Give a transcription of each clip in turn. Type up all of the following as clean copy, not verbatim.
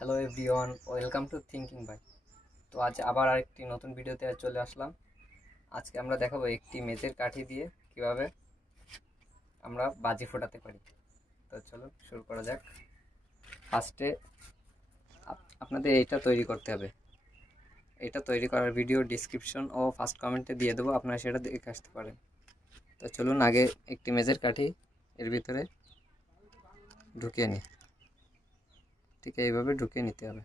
Hello everyone, welcome to thinking ভাই। তো আজ আবার আরেকটি নতুন ভিডিওতে চলে আসলাম। আজকে আমরা দেখাবো একটি মেজের কাঠি দিয়ে কিভাবে আমরা বাজি ফোটাতে পারি। তো চলো শুরু করা যাক। ফার্স্টে আপনাদের এইটা তৈরি করতে হবে। এটা তৈরি করার ভিডিও ডিসক্রিপশন ও ফার্স্ট কমেন্টে দিয়ে দেবো, আপনারা সেটা দেখে আসতে পারেন। তো চলুন আগে একটি মেজের কাঠি এর ভিতরে ঢুকিয়ে নিই। ঠিক এইভাবে ঢুকিয়ে নিতে হবে।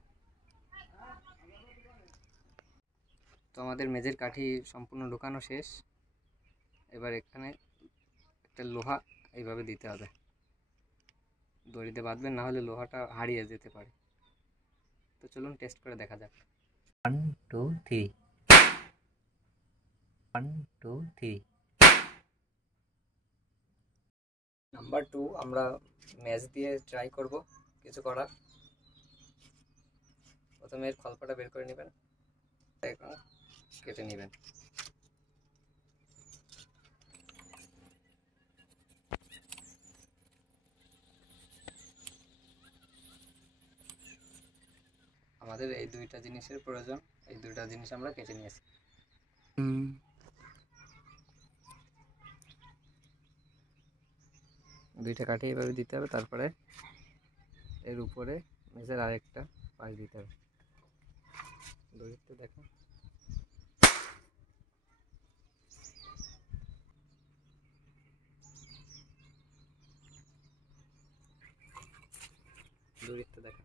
তো আমাদের মেজের কাঠি সম্পূর্ণ ঢুকানো শেষ। এবার এখানে একটা লোহা এইভাবে দিতে হবে, দড়িতে বাঁধবেন, না হলে লোহাটা হারিয়ে যেতে পারে। তো চলুন টেস্ট করে দেখা যাক। 1 2 3 1 2 3। নাম্বার 2 আমরা ম্যাচ দিয়ে ট্রাই করব কিছু করার। প্রথমে এর খলপাটা বের করে নেবেন, কেটে নেবেন। আমাদের এই দুইটা জিনিসের প্রয়োজন, এই দুইটা জিনিস আমরা কেটে নিয়েছি। দুইটা কাঠি এইভাবে দিতে হবে, তারপরে এর উপরে মেজের আরেকটা পাশ দিতে হবে। দড়িতে দেখো, দড়িতে দেখো।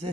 যে